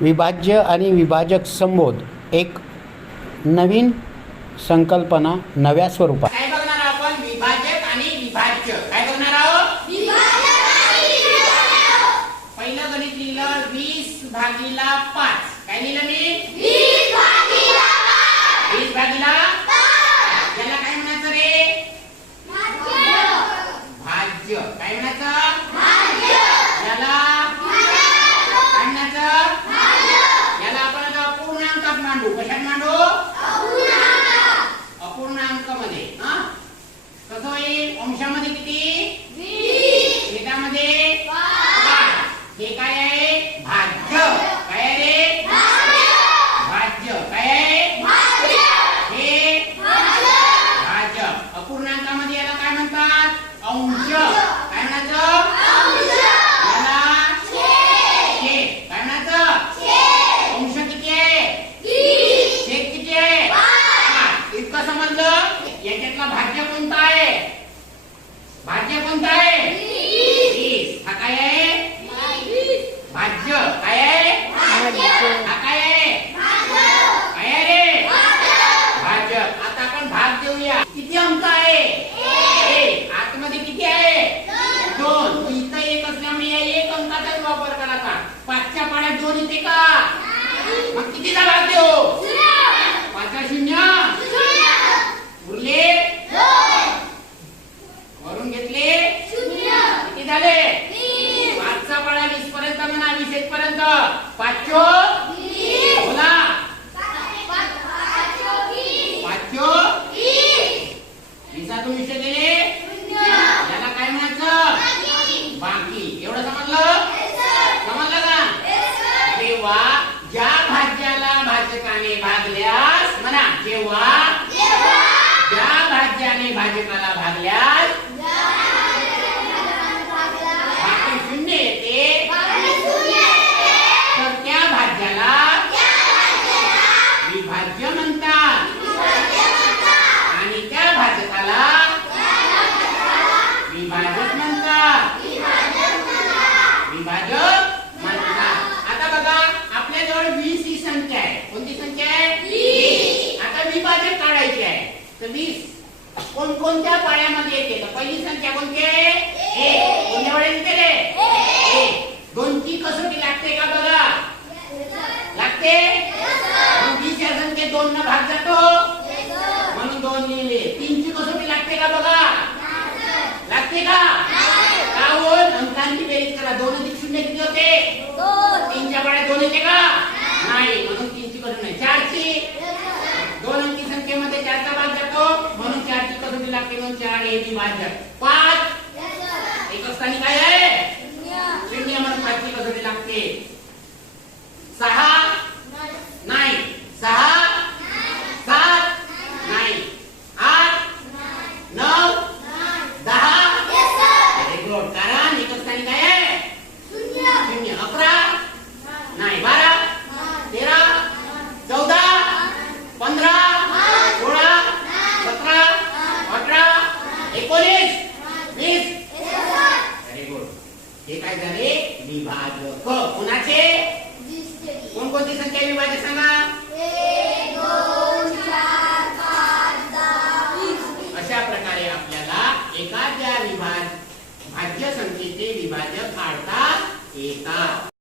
विभाज्य आणि विभाजक संबोध एक नवीन संकल्पना नव्या स्वरूपात. काय बघणार आपण? विभाजक आणि विभाज्य. काय बघणार आहोत? पहिलं गणित लिहिलं वीस भागीला पाच. काय लिहिलं मी वीस भागीला याला काय म्हणायचं रे भाज्य काय म्हणायचं याला काय म्हणायचं याला आपण आता अपूर्णांकात मांडू कशात मांडू अपूर्णांकमध्ये हा कसं होईल अंशामध्ये किती? छेदामध्ये पाच. हे काय आहे? भाज्य. काय आहे रे? भाज्य. काय आहे? हे? भाज्य. अपूर्णांकामध्ये याला काय म्हणतात? अंश. काय म्हणायचं याला छेद काय म्हणायचं अंश किती आहे छेद किती आहे पाच. इतकं समजलं याच्यातला भाज्य कोणता आहे भाज्य कोणता आहे वीस हा काय आहे भाज्य काय आहे हा काय आहे काय आहे रे भाज्य आता आपण भाग देऊया किती अंक आहे एक आतमध्ये किती आहे दोन मग इथं एक असल्यामुळे या एक अंकाचाच वापर करायचा पाचच्या पाड्यात दोन येते का मग कितीचा भाग देऊ पाचचा शून्य उरले वरून घेतले किती झाले पाचचा पाडा वीस पर्यंत म्हणा वीस एक पर्यंत पाचशो बोला पाचशो वीसातून विषय गेले याला काय म्हणायचं बाकी एवढं समजलं समजलं का जेव्हा ज्या भाज्याला भाजकाने भागल्यास म्हणा जेव्हा ज्या भाज्याने भाजकाला भागल्यास बाकी शून्य येते तर त्या भाज्याला विभाज्य म्हणतात आणि त्या भाजकाला विभाजक म्हणतात विभाजक म्हणतात आता बघा आपल्याजवळ वीस ही संख्या आहे कोणती संख्या आहे आता विभाजक काढायची आहे तर वीस कोणकोणत्या पाड्यामध्ये येते? तर पहिली संख्या कोणती आहे? एक कोणत्या पाड्यात येते रे एक दोनची कसोटी लागते का बघा? लागते? वीस या संख्येत दोन न भाग जातो. म्हणून दोन लिहिले. तीनची कसोटी लागते का बघा? लागते का? का होत अंकांची बेरीज करा. दोन अधिक शून्य किती होते? तीनच्या पाड्यात दोन येते का? नाही म्हणून तीनची कसोटी नाही चारची दोन अंकी संख्येमध्ये चारचा भाग जातो म्हणून चारची म्हणून चार हे विभाजक पाच. एक असताना काय आहे शून्य म्हणून पाचची कसोटी लागते सहा नाही सहा सात नाही आठ नऊ दहा व्हेरी गुड कारण एक असताना काय आहे शून्य अकरा नाही बारा तेरा चौदा पंधरा सोळा सतरा अठरा एकोणीस वीस व्हेरी गुड हे काय झाले? विभाजक. हो, कोणाचे? कोणकोणती संख्या विभाजक? सांगा. अशा प्रकारे आपल्याला एखाद्या विभाज भाज्य संख्येचे विभाजक काढता येतात.